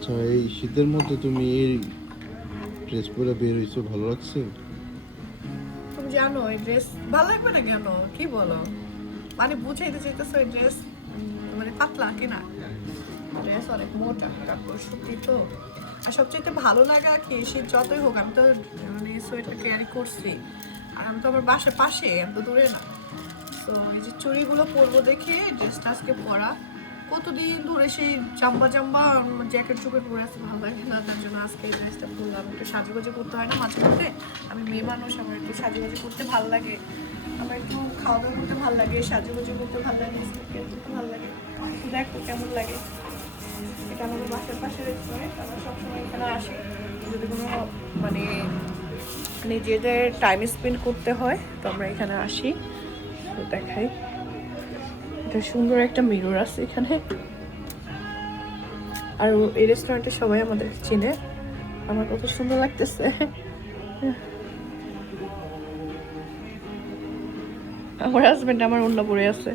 আচ্ছা, এই শীতের মধ্যে তুমি এই ড্রেস পরে বের হইছো, ভালো লাগছে? তুমি জানো এই ড্রেস ভালো লাগবে না কেন? কি বলো? মানে বুঝাইতে চাইতেছো এই ড্রেস মানে পাতলা কিনা? ড্রেস অনেক মোটা, তারপর সত্যি তো। আর সবচেয়ে ভালো লাগা কি, শীত যতই হোক আমি তো মানে সোয়েটার ক্যারি করছি। আর আমি তো আমার বাসার পাশে, এত দূরে না। তো এই যে চুড়িগুলো পরবো দেখে ড্রেসটা আজকে পরা। কতদিন ধরে সেই জাম্বা জাম্বা জ্যাকেট চুকেট পরে আসতে ভালো লাগে না, তার জন্য আজকে এই ড্রেসটা পরলাম। একটু সাজুগুজু করতে হয় না মাঝে মধ্যে? আমি মেয়ে মানুষ, আমার একটু সাজুগুজু করতে ভালো লাগে। আমার একটু খাওয়া দাওয়া করতে ভালো লাগে, সাজুগুজু করতে ভালো লাগে, স্কিন কেয়ার করতে ভালো লাগে। দেখো কেমন লাগে। এটা আমাদের বাসার পাশে রেস্টুরেন্ট, আমরা সবসময় এখানে আসি যদি কোনো মানে নিজেদের টাইম স্পেন্ড করতে হয় তো আমরা এখানে আসি। তো দেখাই, এটা সুন্দর একটা মিরর আছে এখানে। আর এই রেস্টুরেন্টে সবাই আমাদের চিনে। আমার কত সুন্দর লাগতেছে। আমার হাজবেন্ড আমার অন্য পরে আছে।